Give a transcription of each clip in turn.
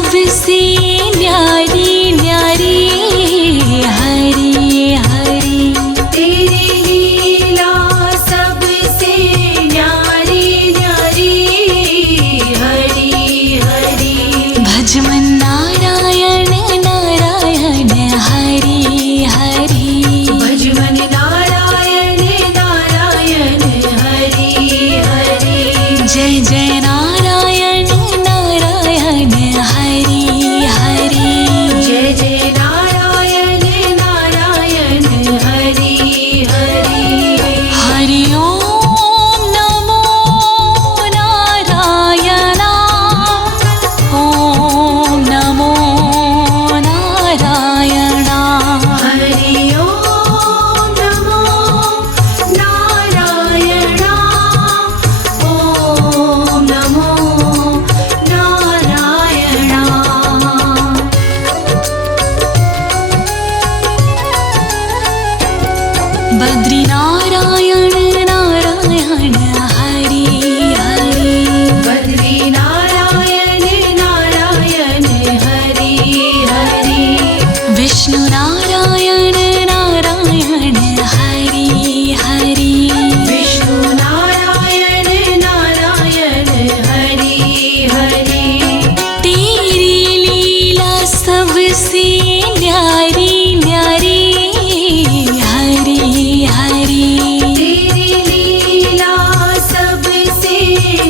सबसे न्यारी न्यारी हरी हरी। तेरी लीला सबसे न्यारी न्यारी हरी हरी। भज मन नारायण नारायण हरी हरी। भज मन नारायण नारायण हरी हरी। जय जय नारायण नारायण हरी हरी। जय जय नारायण नारायण हरी हरी। हरि ओम नमो नारायण। ओम नमो नारायण। हरि ओम नमो नारायण। ओम नमो नारायण। बद्री नारायण नारायण हरि हरि। बद्री नारायण नारायण हरि हरि। विष्णु नारायण नारायण हरि हरि। विष्णु नारायण नारायण हरि हरि। तेरी लीला सबसे न्यारी न्यारी हरि हरि। तेरी लीला सबसे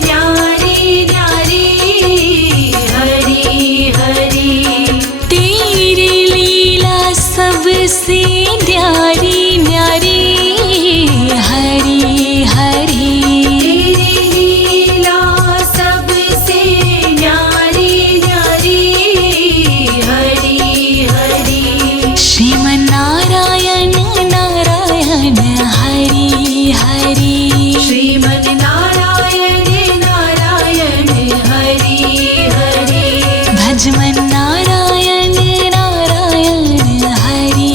न्यारी न्यारी हरि हरि। तेरी लीला सबसे न्यारी न्यारी हरि हरि। तेरी लीला सबसे न्यारी न्यारी हरि हरि। श्रीमन नारायण नारायण हरि हरि। श्रीमन नारायण नारायण हरि हरि। भज मन नारायण नारायण हरि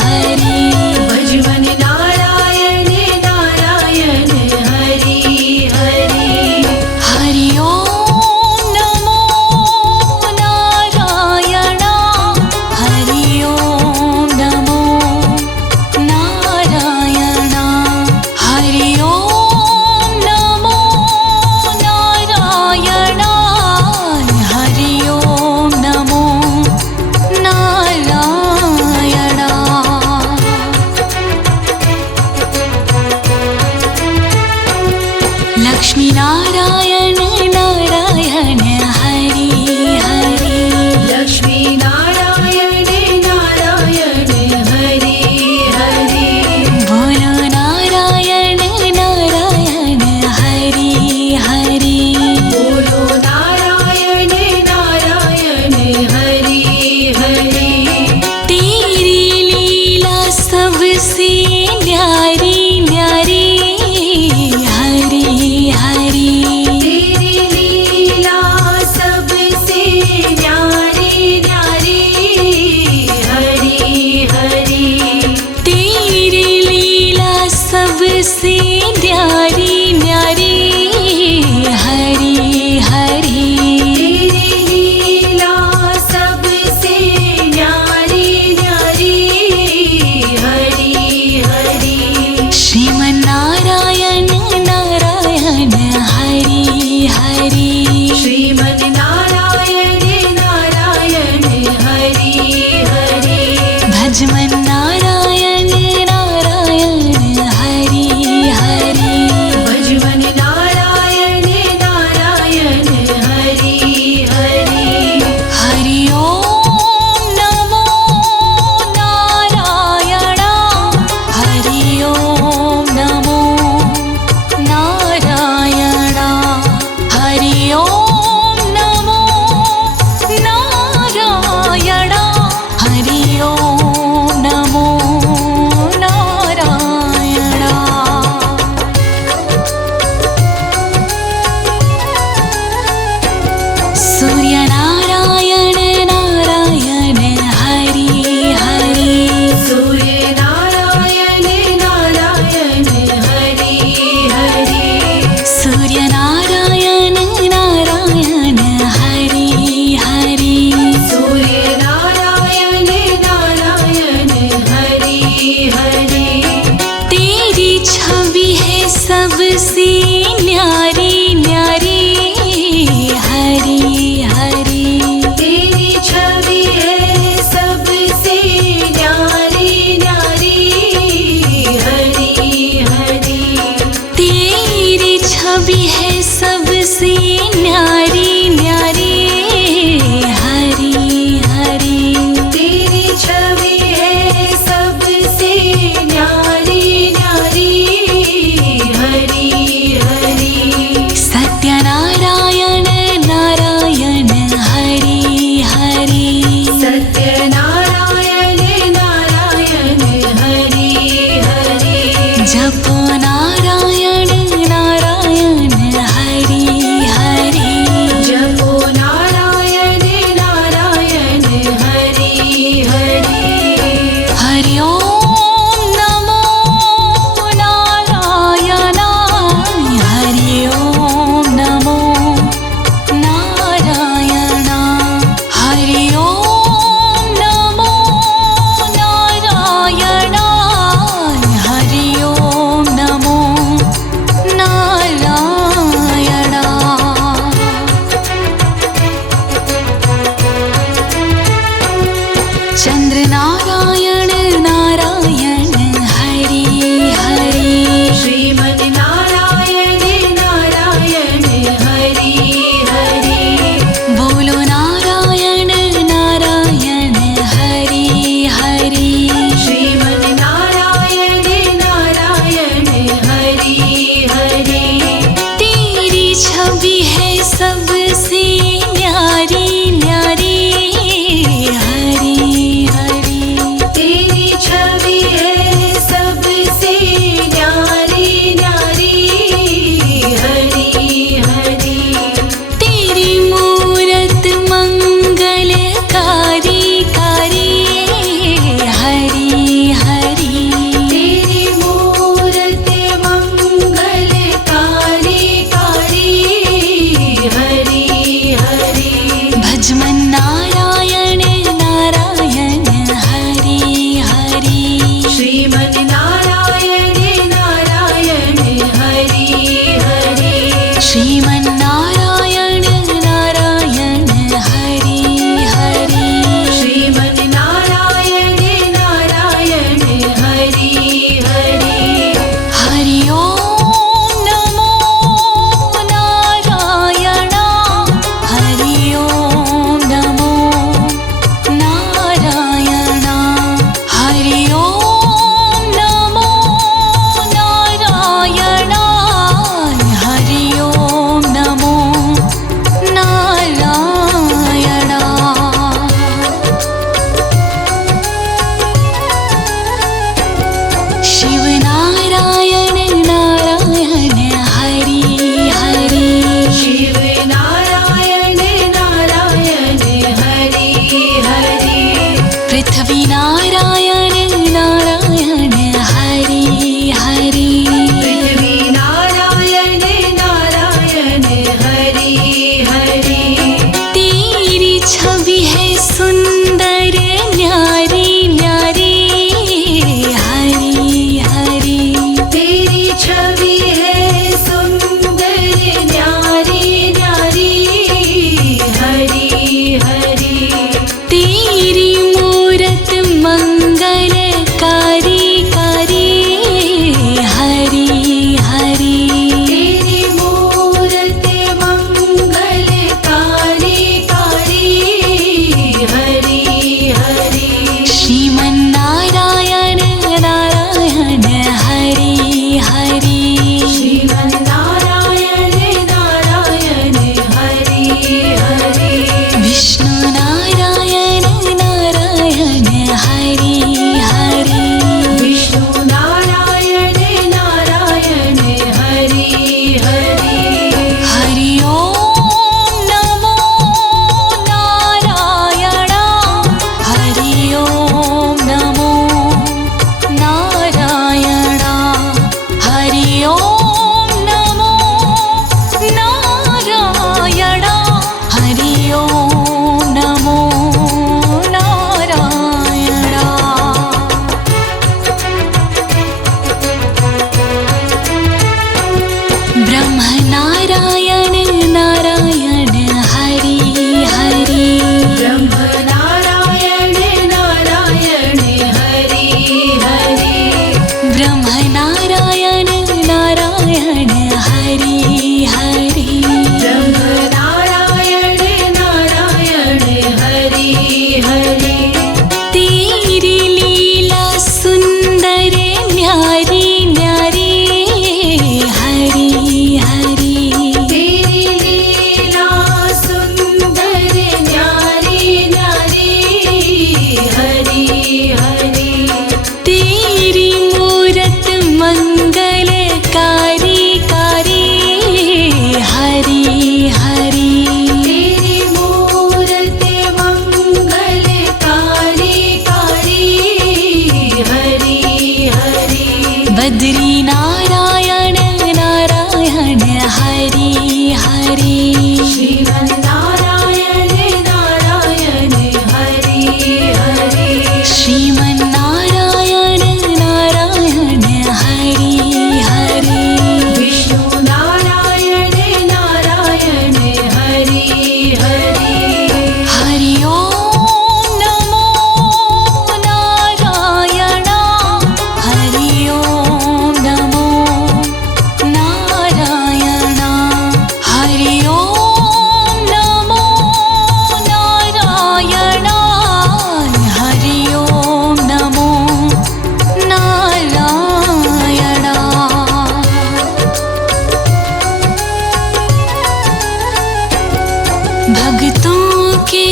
हरि। भज मन नारायण नारायण हरि हरि। हरि ओम नमो नारायण। हरि ओम नमो नारायण। हरि ओम नमो नारायण। हरि ओम नमो हरि तेरी लीला सुंदर न्यारी न्यारी हरि हरि तेरी लीला सुंदर न्यारी न्यारी हरि हरि तेरी मूरत मंगलकारी कारी हरि हरि तेरी मूरत मंगलकारी कारी हरि हरि बद्री नारायण नारायण हरि हरि श्रीमन्नारायण नारायण हरि हरि श्रीमन्नारायण नारायण हरि हरि विष्णु नारायण नारायण हरि हरि हरि ओम नमो नारायण हरि ओम नमो नारायण हरि ओम नमो नारायण हरि ओम नमो नारायण भक्तों के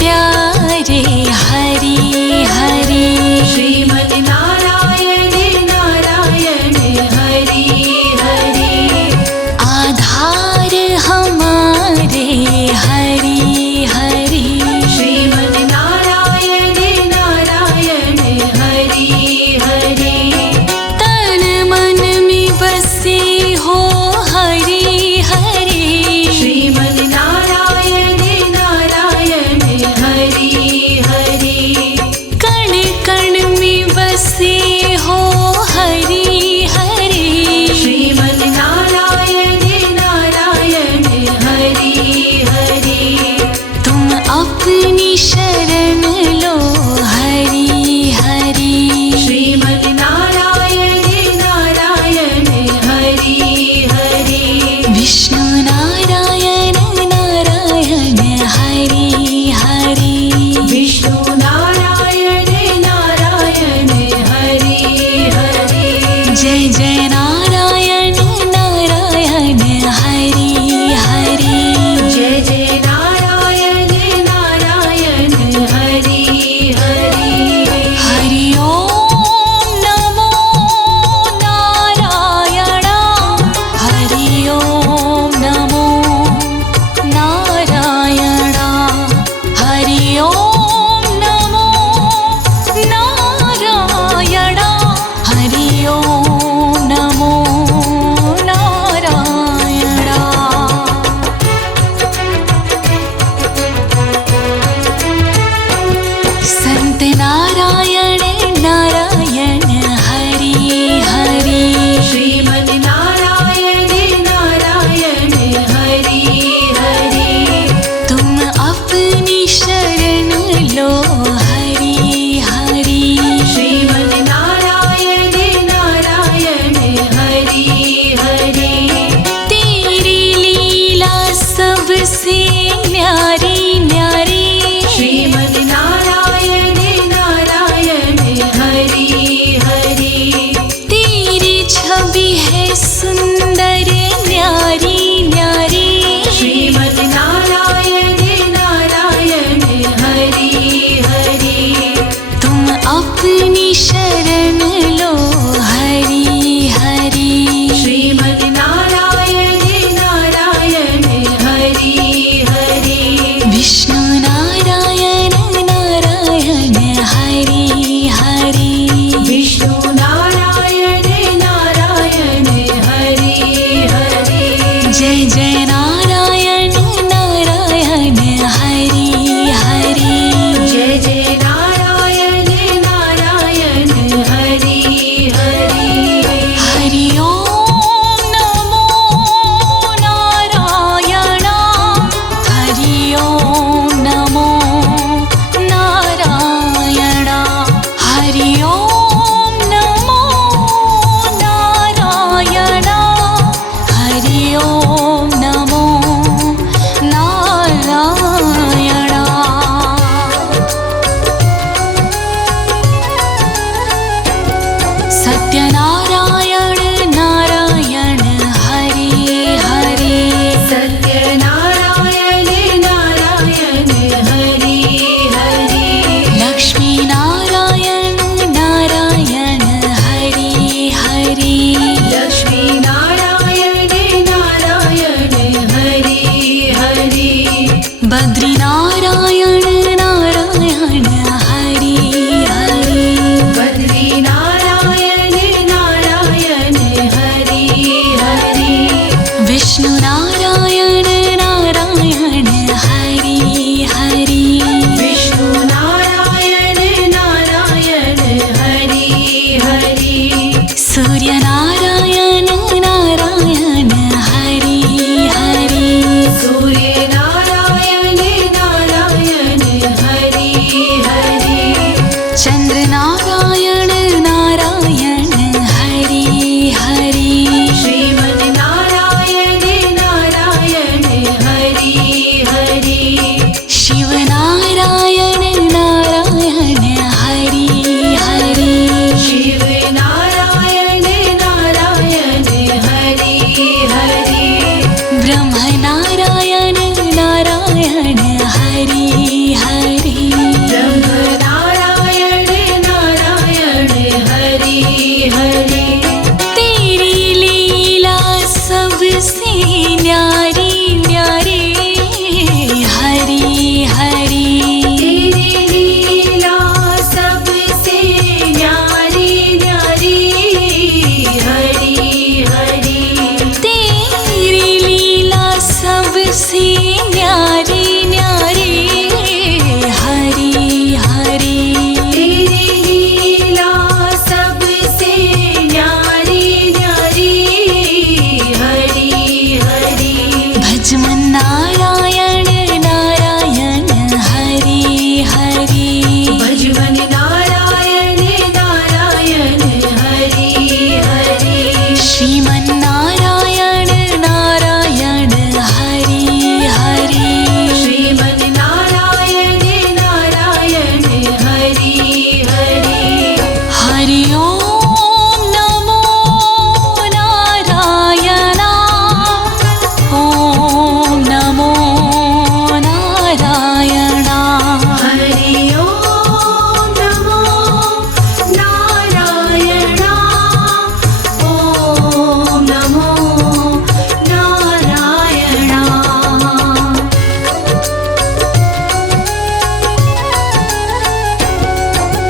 प्यारे हरि हरि श्रीमन्नारायण नारायण हरि हरि आधार हमारे हरि हरि श्रीमन्नारायण नारायण हरि हरि तन मन में बसे हो हरि हरि श्रीमन्नारायण नारायण हरि हरि कण कण में बसे हो हरि हरि श्रीमन्नारायण नारायण हरि हरि तुम अपनी शरण लो हरि हरि श्रीमन्नारायण नारायण हरि हरि विष्णु नारायण नारायण हरि हरि विष्णु नारायण नारायण हरि हरि जय जय नारायण नारायण हरि हरि जय जय नारायण नारायण हरि हरि हरि ओम नमो नारायण हरि ओम नमो नारायण हरि ओम नमो नारायण हरि ओम नमो नारायण संत नारायण नारायण हरि हरि श्रीमन्नारायण नारायण हरि हरि तुम अपनी शरण लो हरि हरि श्रीमन्नारायण नारायण हरि हरि तेरी लीला सबसे न्यारी न्यारी श्रीमन्नारायण नारायण हरि हरि तेरी छवि है सुंदर न्यारी न्यारी श्रीमन्नारायण नारायण हरि हरि तुम अपनी शरण लो हरि हरि श्रीमन्नारायण नारायण हरि हरि विष्णु नारायण नारायण हरि हरि विष्णु नारायण नारायण हरि हरि जय जय नारायण नारायण हरि हरि जय जय नारायण नारायण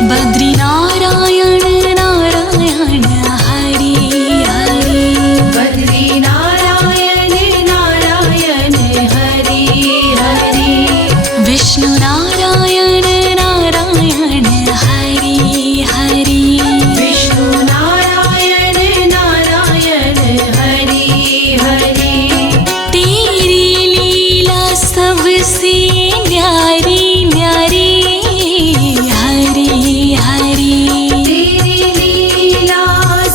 बद्री नारायण नारायण हरि हरि बद्री नारायण नारायण हरि हरि विष्णु नारायण नारायण हरि हरि विष्णु नारायण नारायण हरि हरि तेरी लीला सबसे न्यारी न्यारी हरि हरि तेरी लीला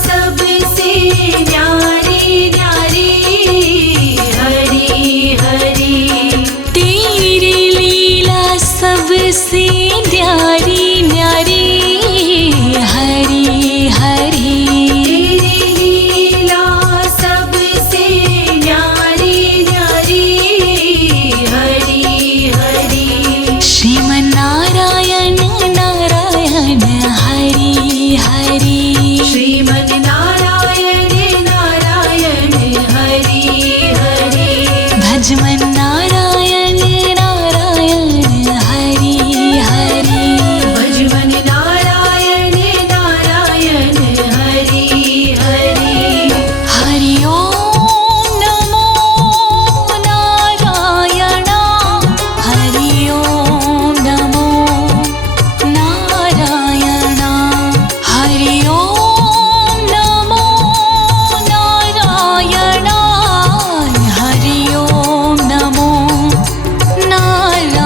सबसे न्यारी न्यारी हरि हरि तेरी लीला सबसे न्यारी न्यारी हरि हरि तेरी लीला सबसे न्यारी न्यारी हरि हरि श्रीमन्नारायण नारायण हरि हरि श्रीमन् नारायण नारायण हरि हरि भजमन्नारायण नारायण हरि हरि भजमन् नारायण नारायण हरि हरि हरि ओम नमो नारायण हरि ओम नमो नारायण हरि ओम नमो नारायण हरि ओम नमो नारायण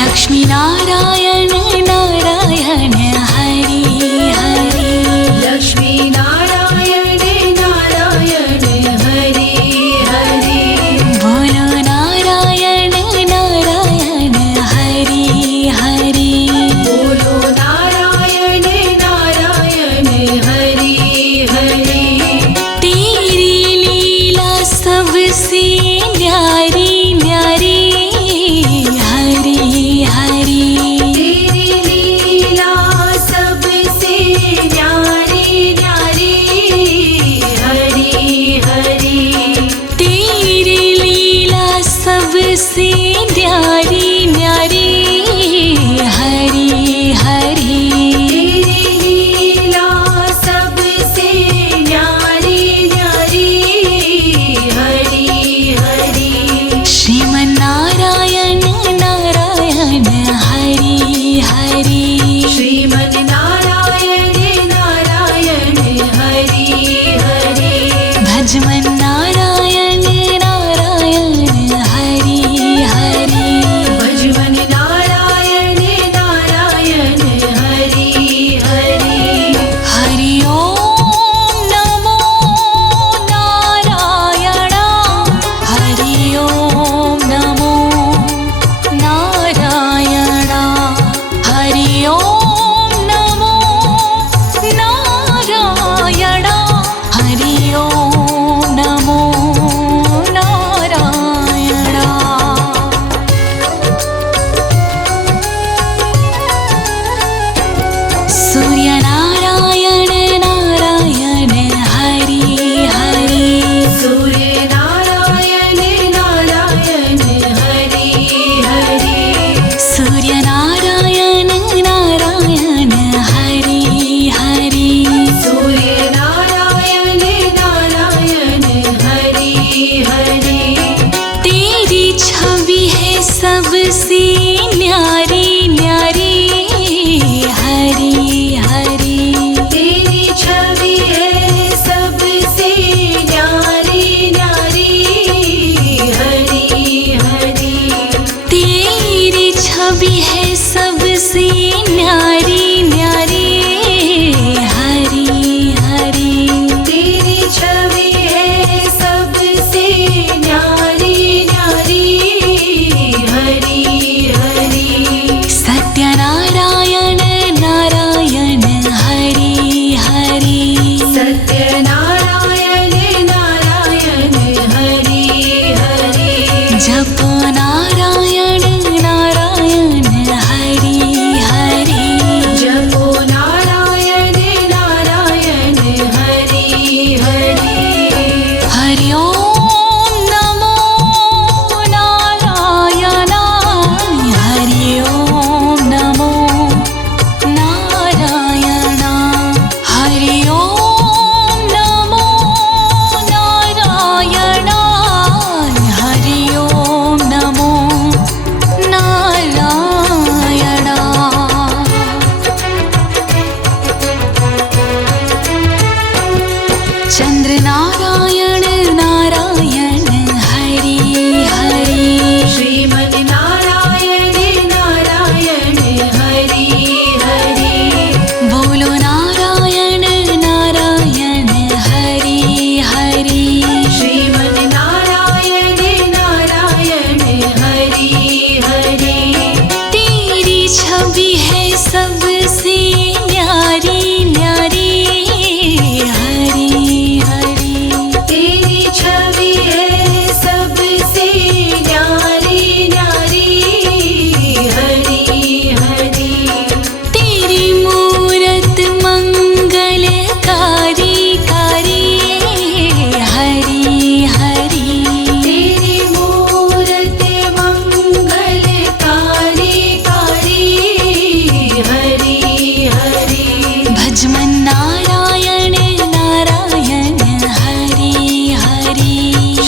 लक्ष्मी नारायण नारायण हरि हरि लक्ष्मी नारायण नारायण हरि हरि बोलो नारायण नारायण हरि हरि बोलो नारायण नारायण हरि हरि तेरी लीला सबसे न्यारी न्यारी हरि हरि तेरी लीला सबसे न्यारी न्यारी हरि हरि तेरी लीला सबसे न्यारी न्यारी हरि हरि तेरी लीला सबसे न्यारी न्यारी हरि हरि श्रीमन्नारायण नारायण हरि हरि श्रीमन् नारायण नारायण हरि हरि भजमन्नारायण नारायण हरि हरि भजमन् नारायण नारायण हरि हरि हरि ओम नमो नारायण हरि ओम नमो नारायण हरि ओम नमो नारायण हरि ओम नमो नारायण सूर्यनारायण नारायण हरि हरि सूर्य नारायण नारायण हरि हरि सूर्यनारायण नारायण हरि हरि सूर्य नारायण नारायण हरि हरि तेरी छवि है सबसे न्यारी न्यारी हरि हरि तेरी छवि है सबसे न्यारी न्यारी हरि हरि तेरी छवि है सबसे न्यारी न्यारी हरि हरि तेरी छवि है सबसे न्यारी न्यारी हरि हरि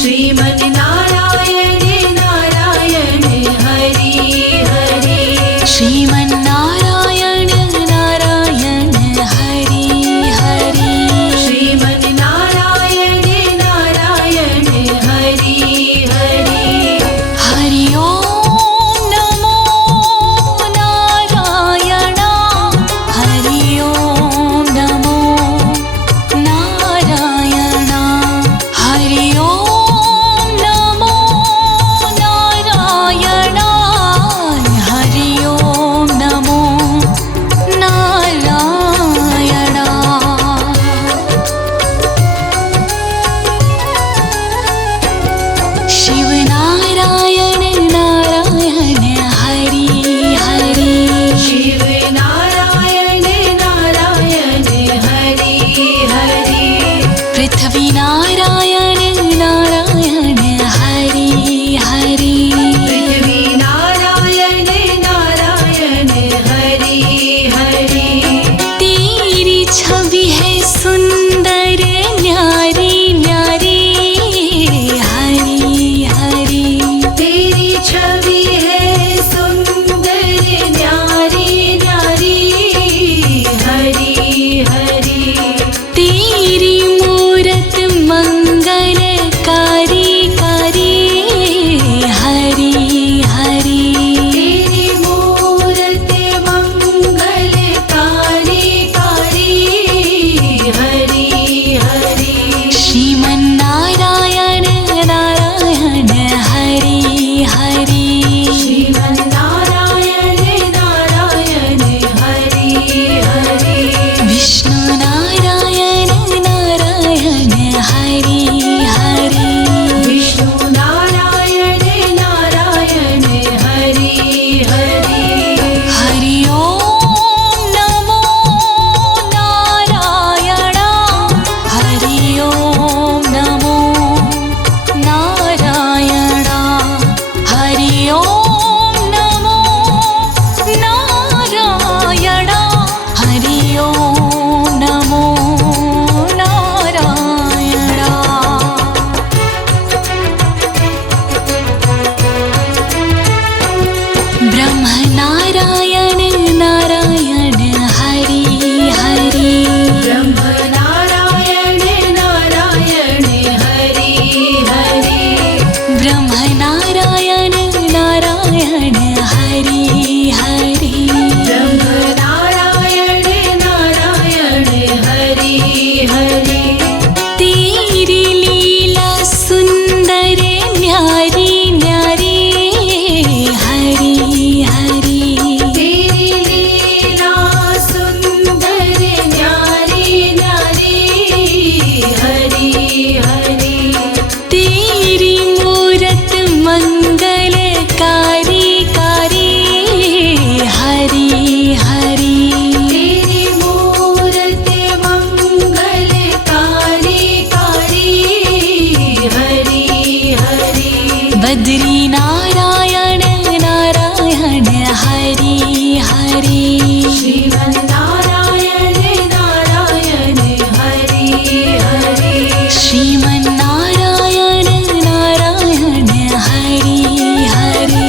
श्रीमन् नारायण नारायण हरि हरि श्रीमन्नारायण नारायण हरि हरि श्रीमन् नारायण नारायण हरि हरि हरि ओम नमो नारायण हरि ओम नमो नारायण हरि ओम नमो नारायण हरि ओम नमो नारायण शिव नारायण नारायण हरि हरि शिव नारायण नारायण हरि हरि पृथ्वी नारायण नारायण हरि हरि पृथ्वी नारायण नारायण हरि हरि तेरी छवि है सुंदर न्यारी न्यारी हरि हरि तेरी छवि है सुंदर न्यारी न्यारी हरि हरि तेरी मूरत मंगलकारी कारी हरि हरि तेरी मूरत मंगलकारी कारी हरि हरि श्रीमन्नारायण नारायण हरि हरि श्रीमन् नारायण नारायण हरि हरि विष्णु नारायण नारायण हरि हरि विष्णु नारायण नारायण हरि हरि हरि ओम नमो नारायण हरि ओम नमो नारायण हरि ओम नमो नारायण हरि ओम नमो नारायण ब्रह्म नारायण नारायण हरि हरि ब्रह्म नारायण नारायण हरि हरि ब्रह्म नारायण नारायण हरि हरि ब्रह्म नारायण नारायण हरि हरि तेरी लीला सुंदर न्यारी न्यारी हरि हरि तेरी लीला सुंदर न्यारी न्यारी हरि हरि तेरी मूरत मंगलकारी कारी हरि हरि तेरी मूरत मंगलकारी कारी हरि हरि बद्री नारायण नारायण हरि हरि श्रीमन् नारायण नारायण हरि हरि श्रीमन्नारायण नारायण हरि हरि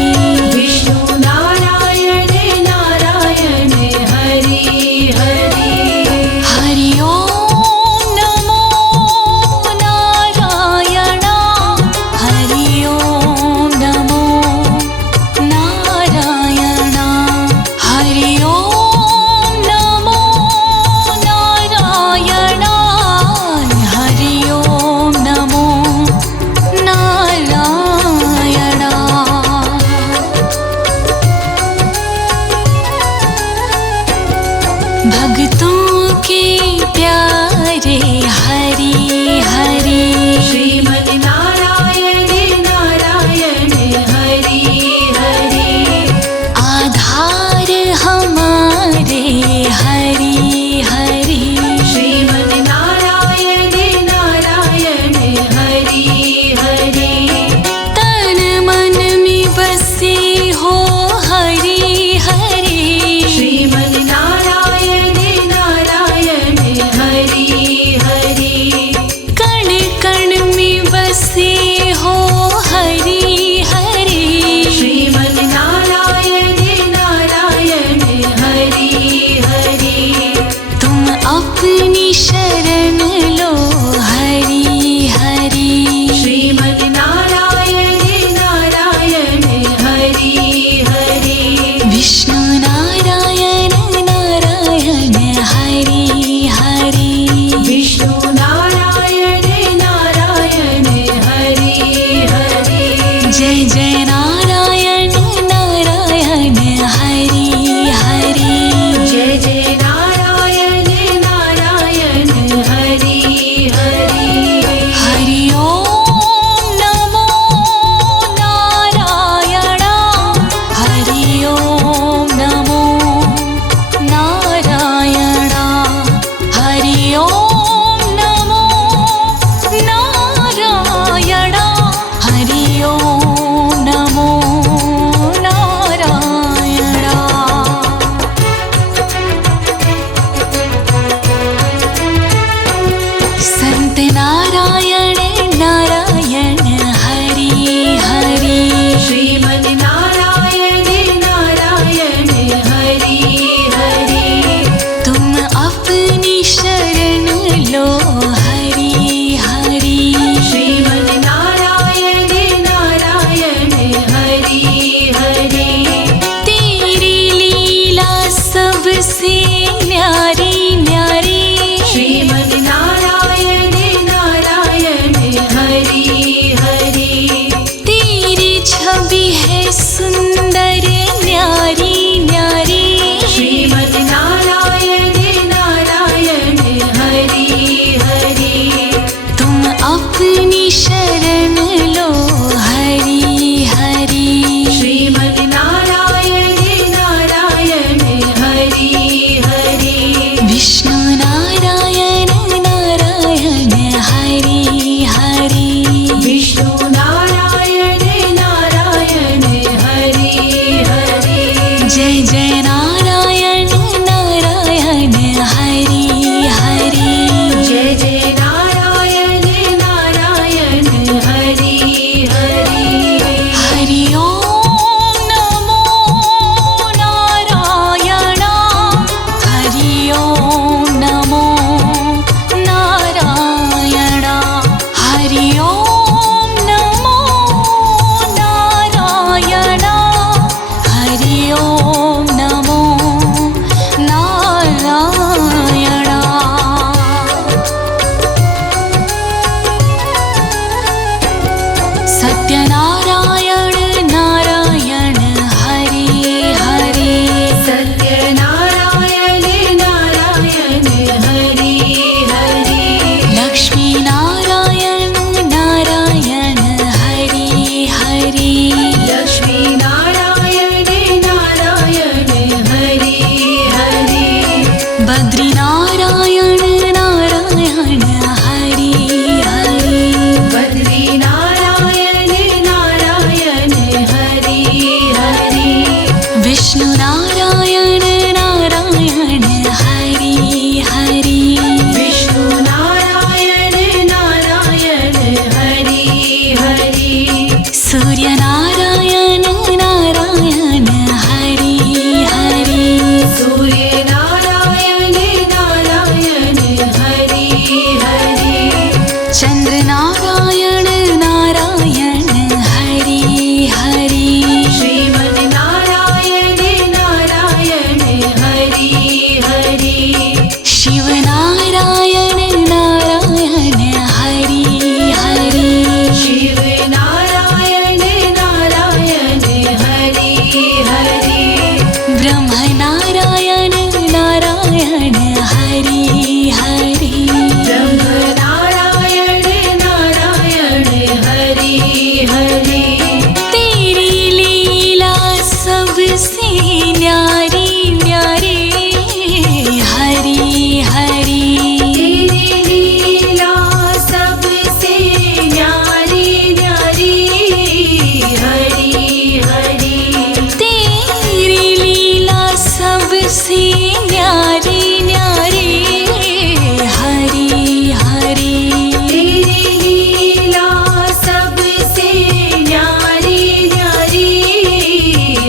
विष्णु नारायण नारायण हरि हरि हरि ओम नमो नारायण हरि ओम नमो नारायण हरि ओम सबसे न्यारी न्यारी श्रीमन नारायण नारायण हरि हरि तेरी छवि है सुंदर न्यारी न्यारी श्रीमन नारायण नारायण हरि हरि तुम अपनी शरण लो हरि हरि श्रीमन नारायण नारायण हरि हरि विष्णु नारायण नारायण हरि हरि विष्णु नारायण नारायण हरि हरि जय जय नारायण नारायण हरि हरि जय जय नारायण नारायण हरि हरि हरि ओम नमो नारायण हरि ओम नमो नारायण हरि ओम नमो नारायण हरि ओम नमो नारायण सत्यनारायण नारायण हरि हरि सत्यनारायण नारायण हरि हरि लक्ष्मी नारायण नारायण हरि हरि लक्ष्मी नारायण नारायण हरि हरि बद्री नारायण नारायण हरि हरि बद्री नारायण नारायण हरि हरि विष्णु नारायण नारायण हरि हरि विष्णु नारायण नारायण हरि हरि सूर्य नारायण नारायण हरि हरि सूर्य नारायण नारायण हरि हरि चंद्र नारायण नारायण हरि हरि श्रीमन नारायण नारायण हरि हरि शिव नारायण नारायण हरि हरि शिव नारायण नारायण हरि हरि ब्रह्म नारायण नारायण हरि हरि ब्रह्म नारायण नारायण हरि हरि तेरी लीला सबसे न्यारी न्यारी हरि हरि तेरी लीला सबसे न्यारी न्यारी हरि हरि तेरी लीला सबसे न्यारी न्यारी हरि हरि तेरी लीला सबसे न्यारी न्यारी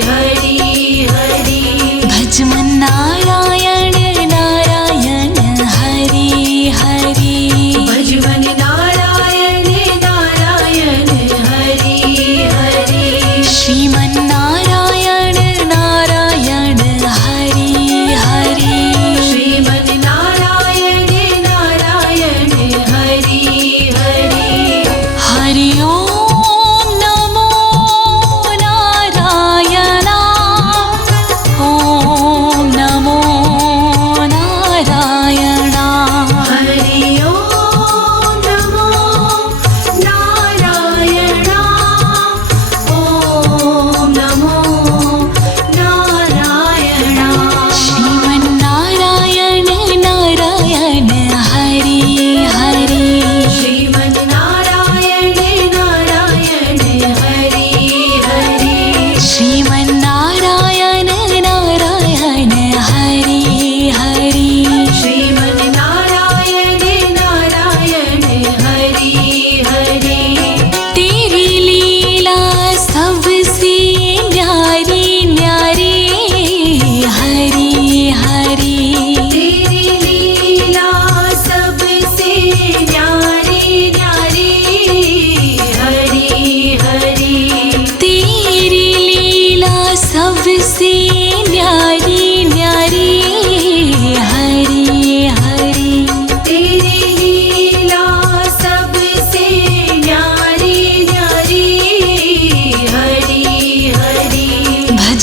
हरि हरि भजमन नारायण नारायण हरि हरि भजवन नारायण नारायण हरि हरि श्रीमन नारायण नारायण हरि हरि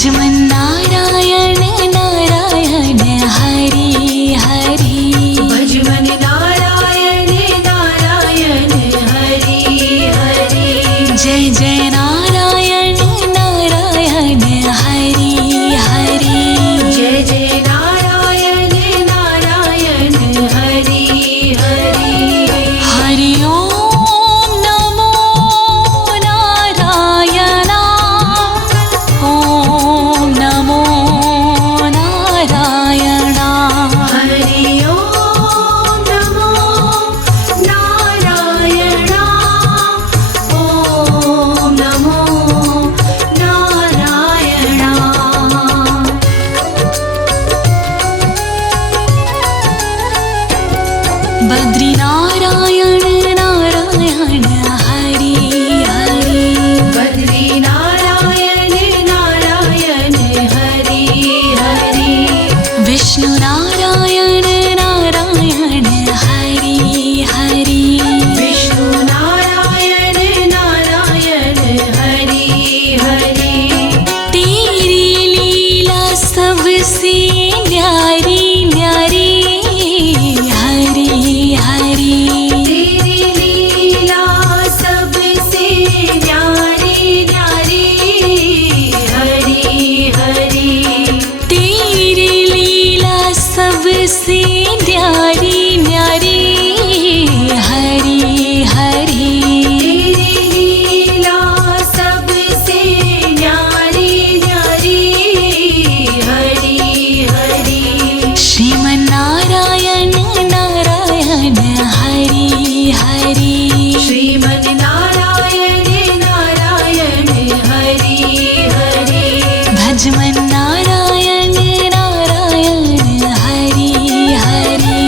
भजमन नारायण नारायण हरि हरि भजमन नारायण नारायण हरि हरि जय जय नारायण नारायण हरि हरि जय जय नारायण नारायण हरि हरि हरि ओम नमो नारायण ओम नमो नारायण हरि ओम नमो नारायण ओम नमो नारायण बद्री नारायण नारायण हरि हरि बद्री नारायण नारायण हरि हरि विष्णु नारायण नारायण हरि हरि विष्णु नारायण नारायण हरि हरि तेरी लीला सबसे न्यारी न्यारी हरि हरि तेरी लीला सबसे न्यारी न्यारी हरि हरि तेरी लीला सबसे न्यारी न्यारी हरि हरि तेरी लीला सबसे न्यारी न्यारी हरि हरि श्रीमन नारायण नारायण हरि हरि श्रीमन नारायण नारायण हरि हरि भजमन नारायण नारायण हरि हरि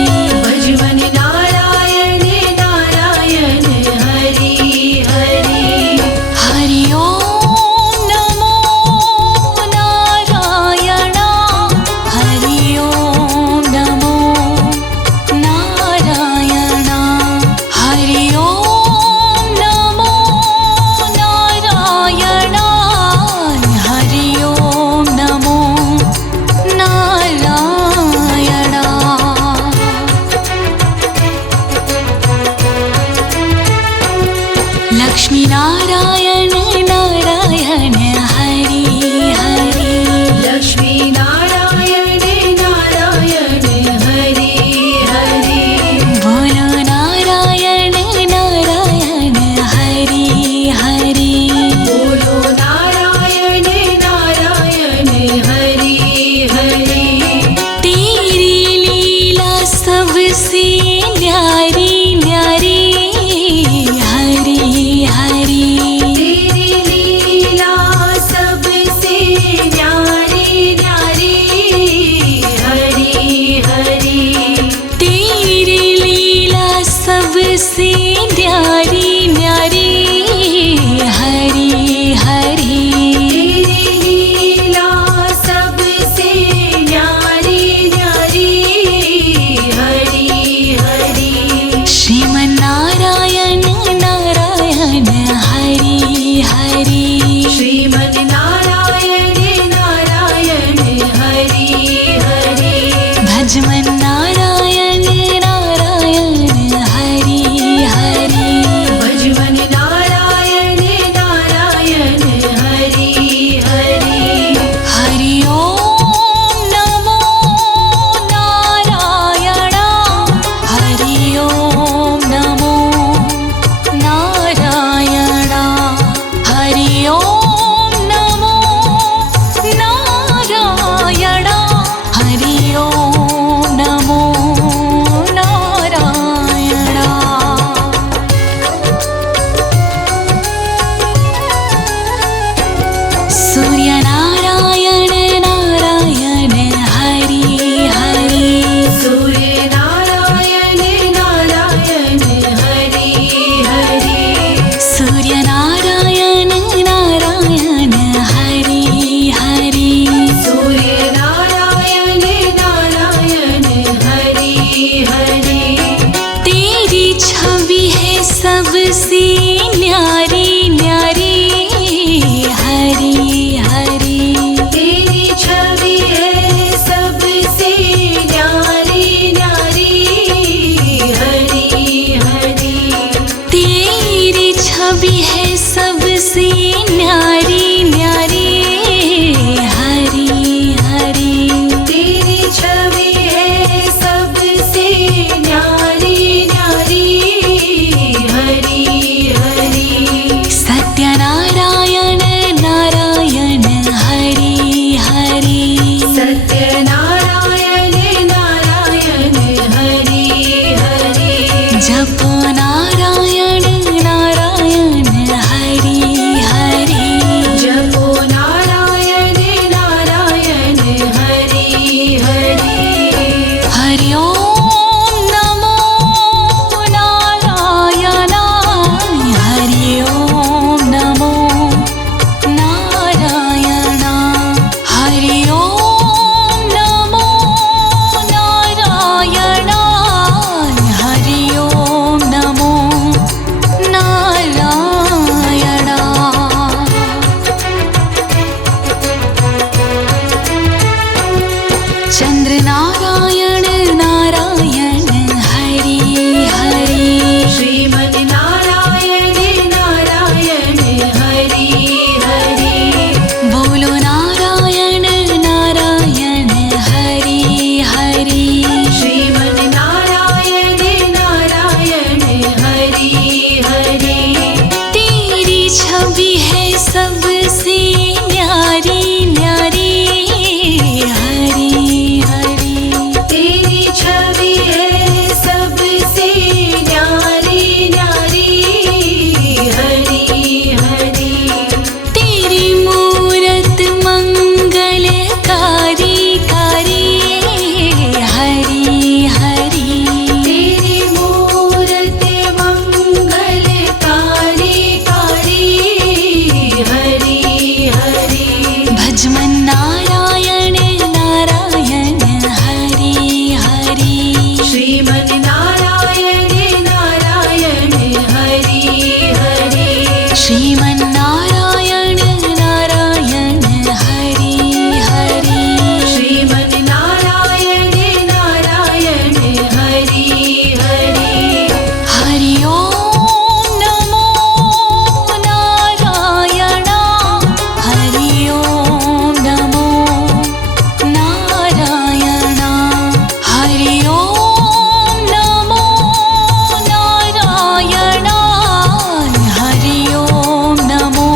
सबसे न्यारी न्यारी हरी हरी। तेरी छवि है सबसे न्यारी न्यारी हरी हरी। तेरी मूरत मंगलकारी कारी हरी हरी। तेरी मूरत मंगलकारी कारी हरी हरी। भजमन नारायण नारायण हरी हरी। श्रीमन नारायण नारायण हरि हरि। श्रीमन नारायण नारायण हरी हरी। श्रीमन नारायण नारायण हरि हरि। हरि ओम नमो नारायण। हरि ओम नमो नारायण। हरि ओम नमो नारायण। हरि ओम नमो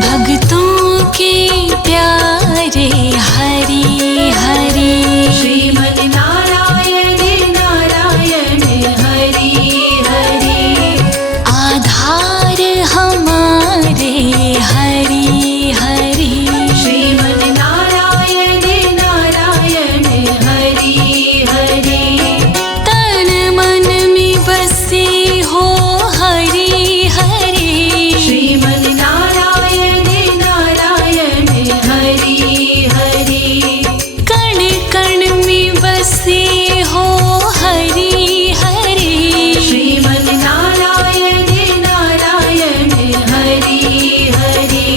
भक्तों के प्यारे हरि हरि श्रीमन नारायण नारायण हरि हरि आधार हमारे हरि हरि श्रीमन नारायण नारायण हरि हरि तन मन में बसे हो हरि हरि श्रीमन नारायण नारायण हरि हरि कण कण में बसे हो हरि हरि श्रीमन नारायण नारायण हरि हरि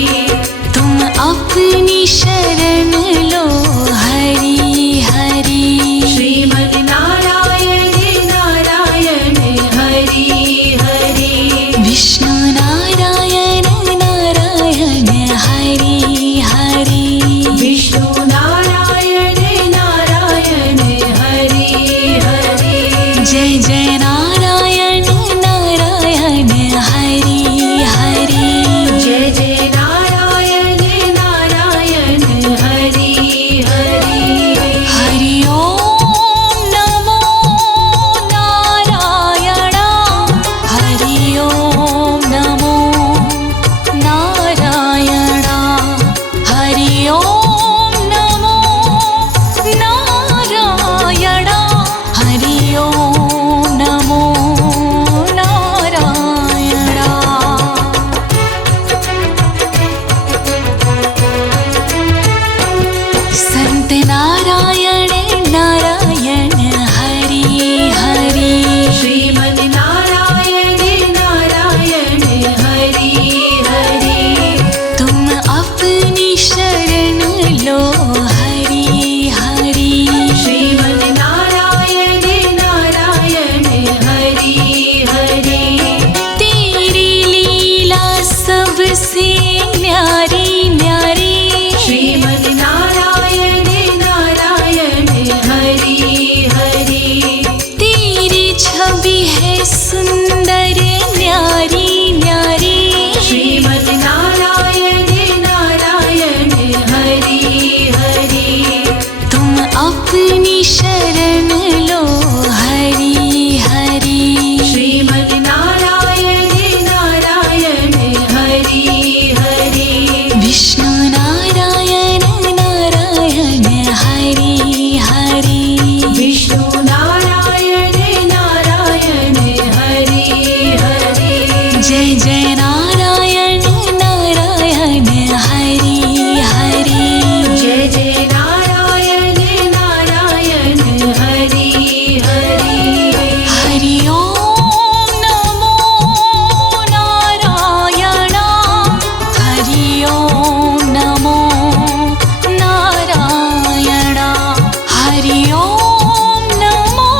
तुम अपनी शरण लो हरि हरि श्रीमन नारायण नारायण हरि हरि विष्णु नारायण नारायण हरि हरि विष्णु नारायण नारायण हरि हरि जय जय नारायण नारायण हरि हरि जय जय नारायण नारायण हरि हरि हरि ओम नमो नारायण हरि ओम नमो नारायण हरि ओम नमो नारायण हरि ओम नमो नारायण संत नारायण नारायण हरि हरि श्रीमन नारायण नारायण हरि हरि तुम अपनी शरण लो हरि हरि श्रीमन नारायण नारायण हरि हरि तेरी लीला सबसे न्यारी न्यारी श्रीमन नारायण नारायण हरि हरि तेरी छवि है सुंदर न्यारी न्यारी श्रीमन नारायण नारायण हरि हरि तुम अपनी शरण लो हरि हरि श्रीमन नारायण नारायण हरि हरि विष्णु नारायण नारायण हरि हरि विष्णु नारायण नारायण हरि हरि जय जय नारायण नारायण हरि हरि जय जय नारायण नारायण हरि हरि हरि ओम नमो नारायण हरि ओम नमो नारायण हरि ओम नमो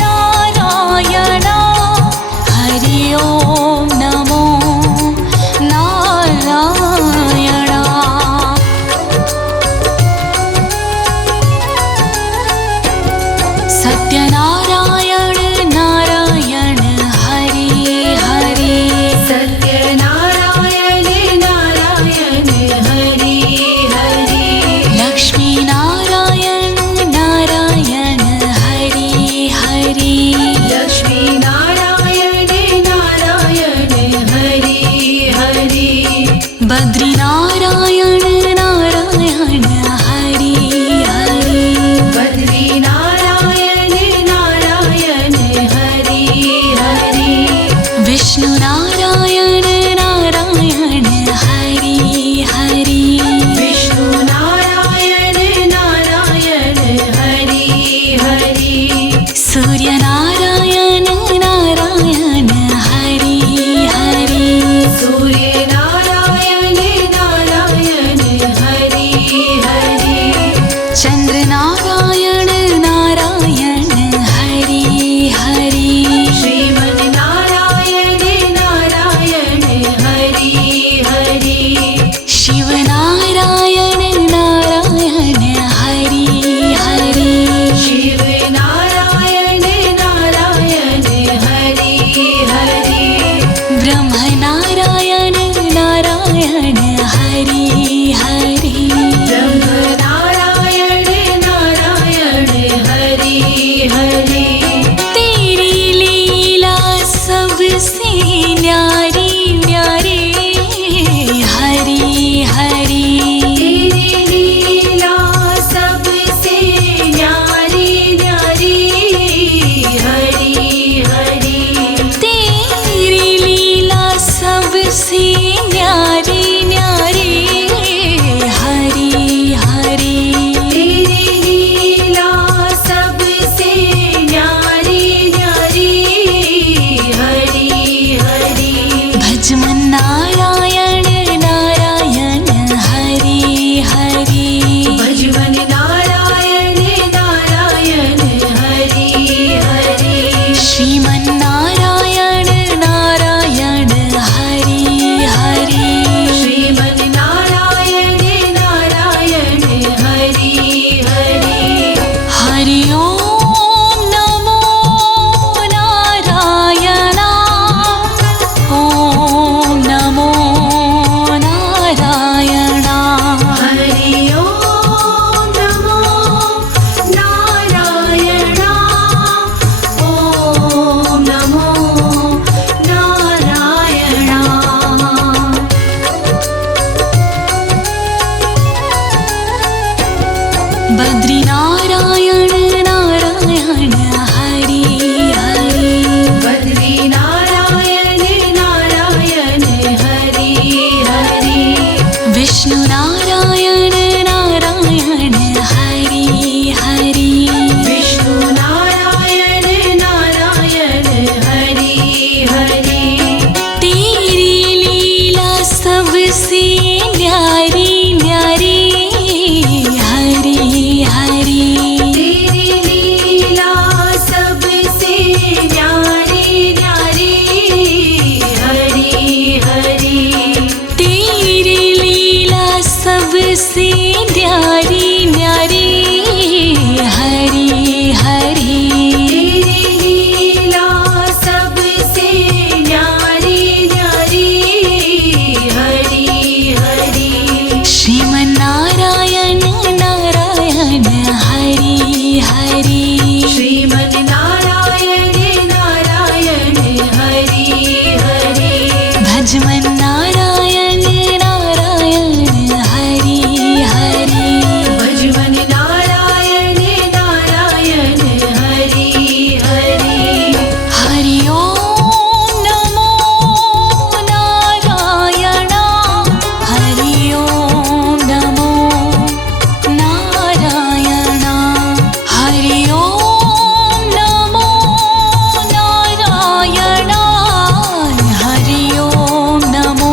नारायण हरि ओम नमो नारायण सत्यनारायण नारायण हरि हरि सत्यनारायण नारायण हरि हरि लक्ष्मी नारायण नारायण हरि हरि लक्ष्मी नारायण नारायण हरि हरि बद्री नारायण नारायण हरि हरि बद्री नारायण नारायण हरि हरि विष्णु नारायण नारायण हरि हरि विष्णु नारायण नारायण हरि हरि सूर्य नारायण नारायण हरि हरि सूर्य नारायण नारायण सबसे न्यारी न्यारी हरि हरि तेरी लीला सबसे न्यारी न्यारी हरि हरि भजमन नारायण नारायण हरि हरि भजमन नारायण नारायण हरि हरि श्रीमन नारायण नारायण हरि हरि श्रीमन नारायण नारायण हरि हरि हरि ओम नमो नारायण ओम नमो नारायण हरि ओम नमो नारायण ओम नमो नारायण बद्री नारायण नारायण हरि हरि बद्री नारायण नारायण हरि हरि विष्णु नारायण नारायण हरि हरि विष्णु नारायण नारायण हरि हरि तेरी लीला सबसे न्यारी न्यारी हरि हरि तेरी लीला सबसे न्यारी न्यारी हरि हरि तेरी लीला सबसे न्यारी न्यारी हरि हरि तेरी लीला सबसे न्यारी न्यारी हरि हरि श्रीमन नारायण नारायण हरि हरि श्रीमन नारायण नारायण हरि हरि भजमन नारायण नारायण हरि हरि भजमन नारायण नारायण हरि हरि हरि ओम नमो नारायण हरि ओम नमो नारायण हरि ओम नमो नारायण हरि ओम नमो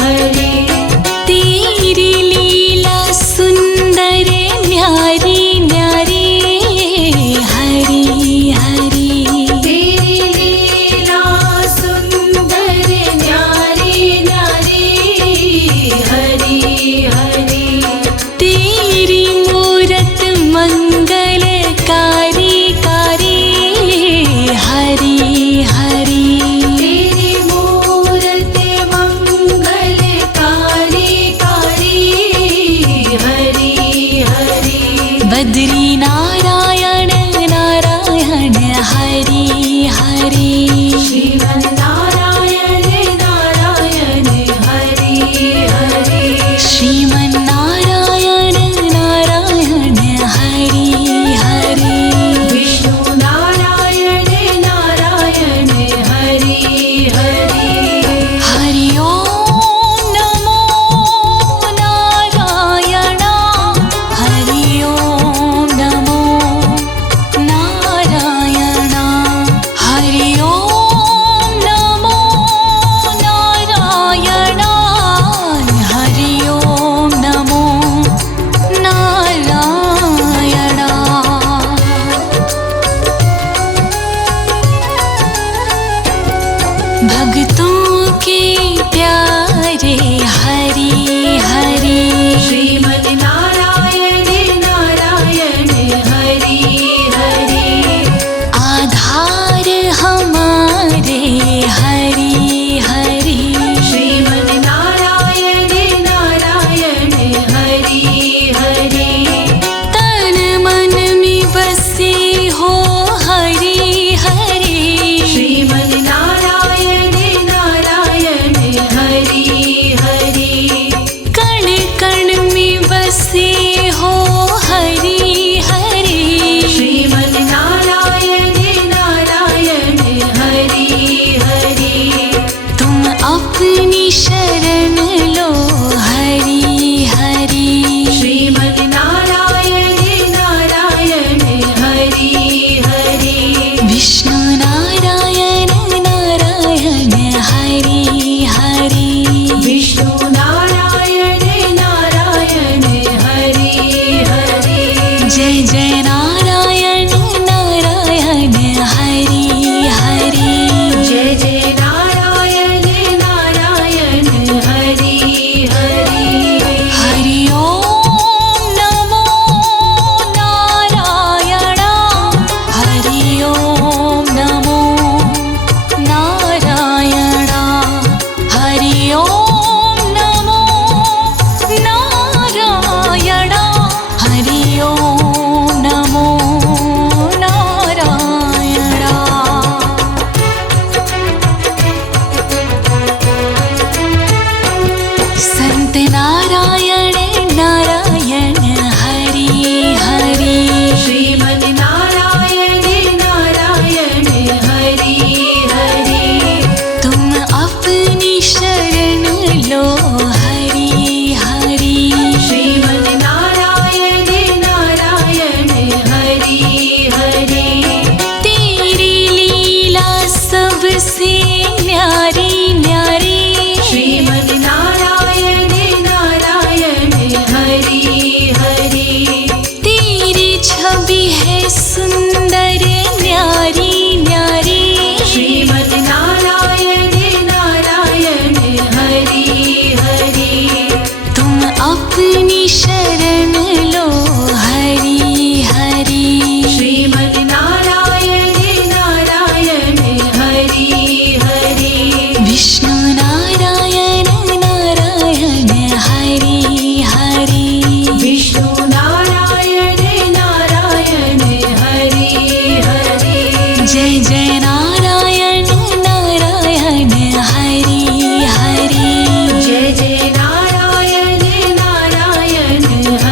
हरि तेरी लीला सुंदर न्यारी न्यारी हरि हरि तेरी लीला सुंदर न्यारी न्यारी हरि हरि तेरी मूरत मंगलकारी कारी हरि हरि तेरी मूरत मंगलकारी कारी हरि हरि बद्री नारायण नारायण हरि हरि श्रीमन नारायण नारायण हरि हरि श्रीमन नारायण नारायण हरि हरि विष्णु नारायण नारायण हरि हरि हरि ओम नमो नारायण हरि ओम नमो नारायण हरि ओम नमो नारायण हरि ओम नमो नारायण भक्तों के प्यारे हरि हरि श्रीमन नारायण नारायण हरि हरि आधार हमारे हरि हरि श्रीमन नारायण नारायण हरि हरि तन मन में बसे हो हरि हरि श्रीमन नारायण नारायण हरि हरि कण कण में बसे हो हरि हरि श्रीमन नारायण नारायण हरि हरि तुम अपनी शरण लो हरि हरि श्रीमन नारायण नारायण हरि हरि विष्णु नारायण नारायण हरि हरि विष्णु नारायण नारायण हरि हरि जय जय नारायण नारायण हरि हरि जय जय नारायण नारायण हरि हरि हरि ओम नमो नारायण हरि ओम नमो नारायण हरि ओम नमो नारायण हरि ओम नमो नारायण संत नारायण नारायण हरि हरि श्रीमन नारायण नारायण हरि हरि तुम अपनी शरण लो हरि हरि श्रीमन नारायण नारायण हरि हरि तेरी लीला सबसे न्यारी न्यारी श्रीमन नारायण नारायण हरि हरि तेरी छवि है सुंदर न्यारी न्यारी श्रीमन नारायण नारायण हरि हरि तुम अपनी शरण लो हरि हरि श्रीमन नारायण नारायण हरि हरि विष्णु नारायण नारायण हरि हरि विष्णु नारायण नारायण हरि हरि जय जय नारायण नारायण हरि हरि जय जय नारायण नारायण हरि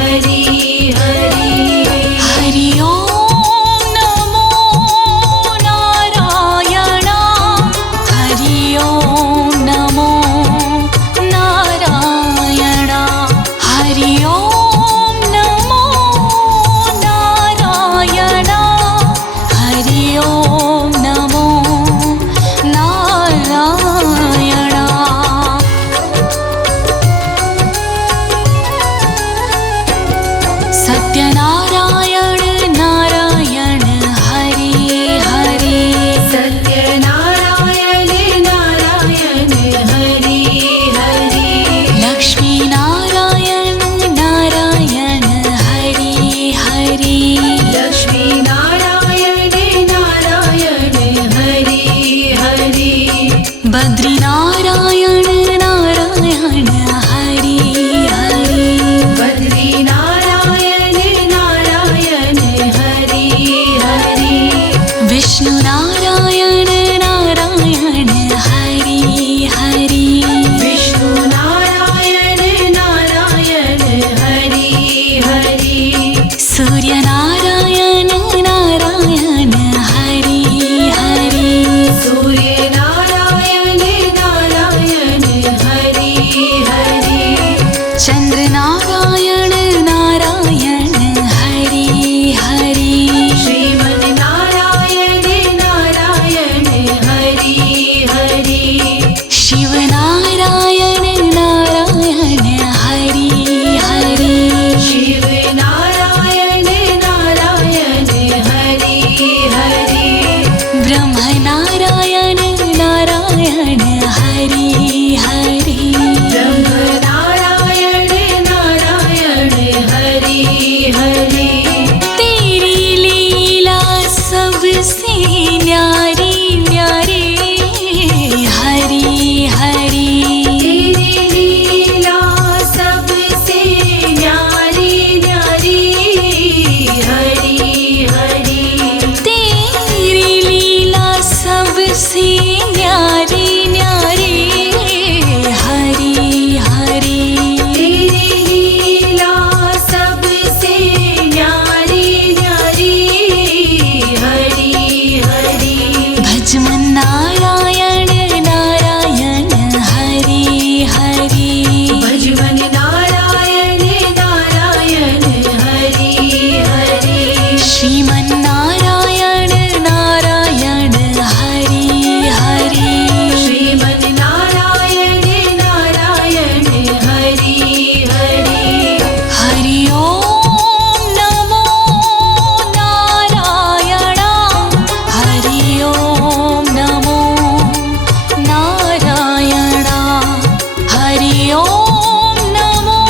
हरि ओम नमो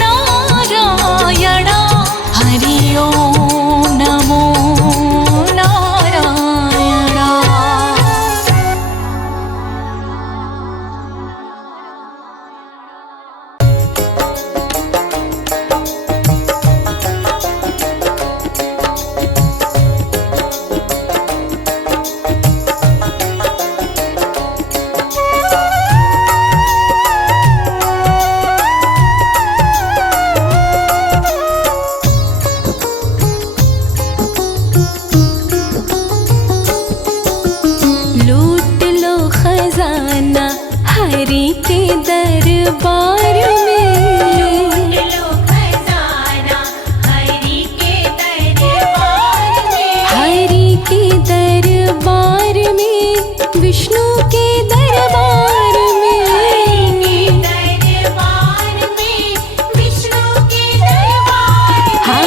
नारायण हरि ओम नमो नारायण। लूट लो खजाना हरि के दरबार में, लो खजाना हरि के दरबार में, हरि के दरबार में, विष्णु के दरबार में, दरबार में विष्णु के दरबार में। हाँ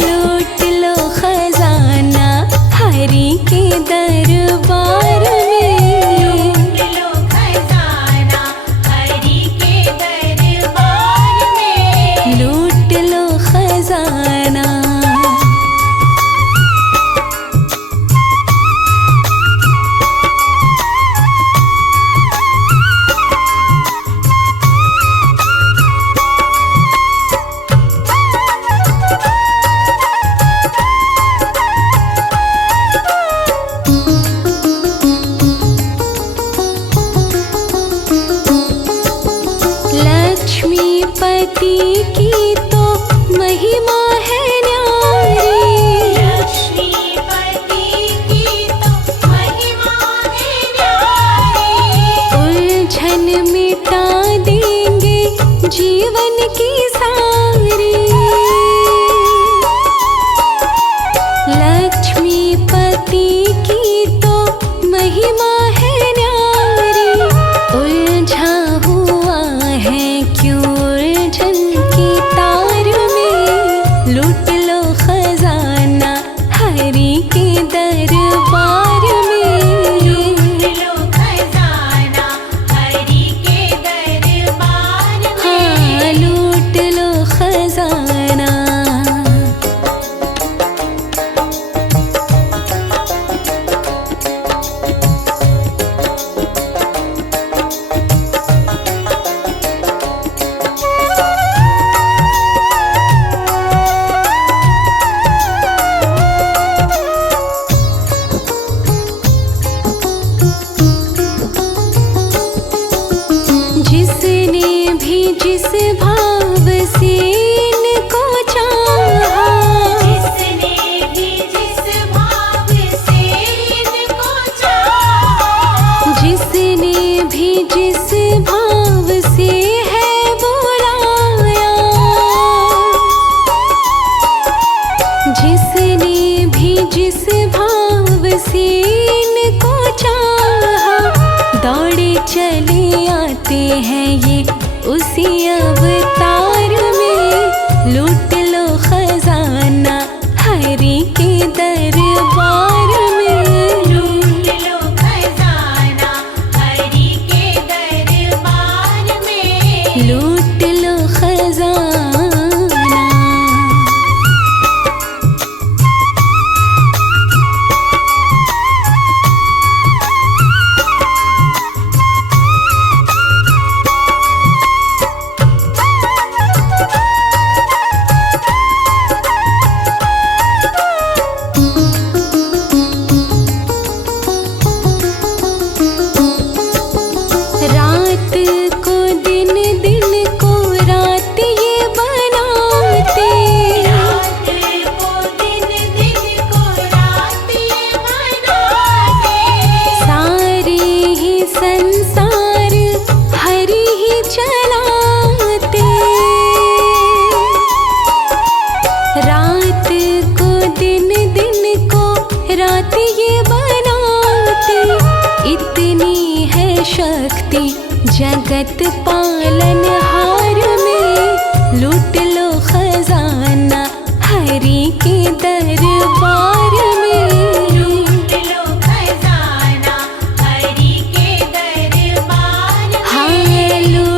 लूट लो खजाना हरि के दरबार में, लो खजाना हरि के दरबार में, लूट लो खजाना। लक्ष्मीपति की तो महिमा है न्यारी, लक्ष्मीपति की तो महिमा है न्यारी, उलझन मिटा देंगे जीवन की सारी। लक्ष्मीपति की तो महिमा है न्यारी, उलझा हुआ है क्यों उलझन की तार में, लूट लो खजाना हरि के दरबार में, लो खजाना हरि के दरबार में, हाँ लूट लो खजाना। जिसने भी जिस भाव से इनको चाहा, जिसने भी जिस भाव से इनको चाहा, जिसने भी जिस भाव से है बुलाया, जिसने भी जिस भाव से इनको चाहा, दौड़े चले आते हैं ये उसी अवतार में, लूट लो खजाना हरि के दरबार में, लो खजाना हरि के दरबार में, लूट लो खजाना। रात को दिन, दिन को रात ये बनाते, रात को दिन, दिन को रात ये बनाते, सारे ही संसार हरि ही चलाते। रात को दिन, दिन को रात ये बनाते, इतनी है शक्ति जगत पालनहार में, लूट लो खजाना हरि के दरबार में, लो खजाना हरि के दरबार में, हाँ लूट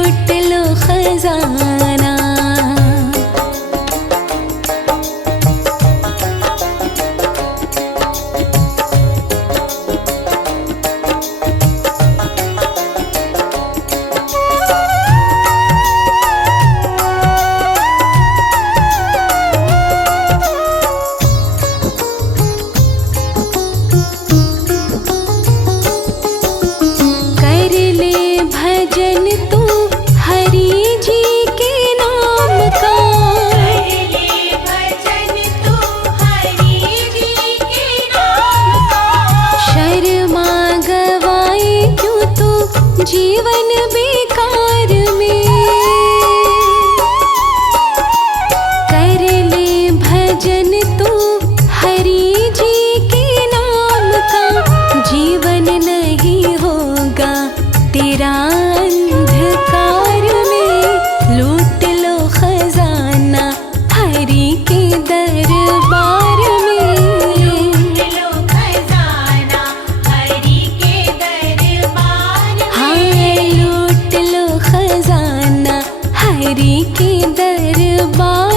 हरि के दरबार